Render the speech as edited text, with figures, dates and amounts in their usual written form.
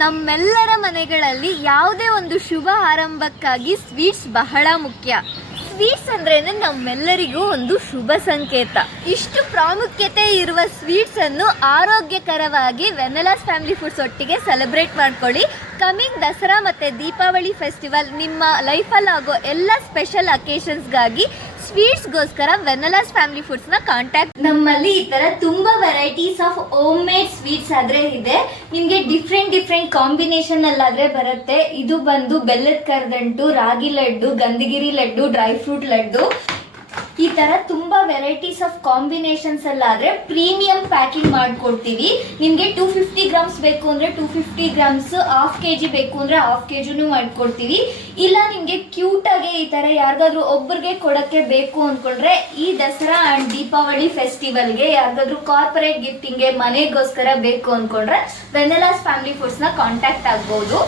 ನಮ್ಮೆಲ್ಲರ ಮನೆಗಳಲ್ಲಿ ಯಾವುದೇ ಒಂದು ಶುಭ ಆರಂಭಕ್ಕಾಗಿ ಸ್ವೀಟ್ಸ್ ಬಹಳ ಮುಖ್ಯ. ಸ್ವೀಟ್ಸ್ ಅಂದ್ರೇನೆ ನಮ್ಮೆಲ್ಲರಿಗೂ ಒಂದು ಶುಭ ಸಂಕೇತ. ಇಷ್ಟು ಪ್ರಾಮುಖ್ಯತೆ ಇರುವ ಸ್ವೀಟ್ಸ್ ಅನ್ನು ಆರೋಗ್ಯಕರವಾಗಿ ವೆನೆಲಾಸ್ ಫ್ಯಾಮಿಲಿ ಫುಡ್ಸ್ ಒಟ್ಟಿಗೆ ಸೆಲೆಬ್ರೇಟ್ ಮಾಡ್ಕೊಳ್ಳಿ. ಕಮಿಂಗ್ ದಸರಾ ಮತ್ತು ದೀಪಾವಳಿ ಫೆಸ್ಟಿವಲ್ ನಿಮ್ಮ ಲೈಫಲ್ಲಿ ಆಗೋ ಎಲ್ಲ ಸ್ಪೆಷಲ್ ಅಕೇಶನ್ಸ್ಗಾಗಿ ಸ್ವೀಟ್ಸ್ಗೋಸ್ಕರ ವೆನೆಲಾಸ್ ಫ್ಯಾಮಿಲಿ ಫುಡ್ಸ್ನ ಕಾಂಟ್ಯಾಕ್ಟ್. ನಮ್ಮಲ್ಲಿ ಈ ಥರ ತುಂಬ varieties of home made sweets ಆದರೆ ಇದೆ. ನಿಮಗೆ ಡಿಫ್ರೆಂಟ್ ಕಾಂಬಿನೇಷನ್ ಅಲ್ಲಾದರೆ ಬರುತ್ತೆ. ಇದು ಬಂದು ಬೆಲ್ಲದ ಕರದಂಟು, ರಾಗಿ ಲಡ್ಡು, ಗಂಧಗಿರಿ ಲಡ್ಡು, ಡ್ರೈ ಫ್ರೂಟ್ ಲಡ್ಡು, ಈ ಥರ ತುಂಬ ವೆರೈಟೀಸ್ ಆಫ್ ಕಾಂಬಿನೇಷನ್ಸ್ ಅಲ್ಲಾದರೆ ಪ್ರೀಮಿಯಂ ಪ್ಯಾಕಿಂಗ್ ಮಾಡಿಕೊಡ್ತೀವಿ. ನಿಮಗೆ 250 ಗ್ರಾಮ್ಸ್ ಬೇಕು ಅಂದರೆ 250 ಗ್ರಾಮ್ಸ್, ಹಾಫ್ kg ಬೇಕು ಅಂದರೆ ಹಾಫ್ kgನೂ ಮಾಡಿಕೊಡ್ತೀವಿ. ಇಲ್ಲ ನಿಮಗೆ ಕ್ಯೂಟಾಗೆ ಈ ಥರ ಯಾರಿಗಾದ್ರೂ ಒಬ್ಬರಿಗೆ ಕೊಡೋಕ್ಕೆ ಬೇಕು ಅಂದ್ಕೊಂಡ್ರೆ ಈ ದಸರಾ ಆ್ಯಂಡ್ ದೀಪಾವಳಿ ಫೆಸ್ಟಿವಲ್ಗೆ ಯಾರಿಗಾದ್ರೂ ಕಾರ್ಪೊರೇಟ್ ಗಿಫ್ಟಿಂಗ್ಗೆ ಮನೆಗೋಸ್ಕರ ಬೇಕು ಅಂದ್ಕೊಂಡ್ರೆ ವೆನೆಲಾಸ್ ಫ್ಯಾಮಿಲಿ ಫುಡ್ಸ್ನ ಕಾಂಟ್ಯಾಕ್ಟ್ ಆಗ್ಬೋದು.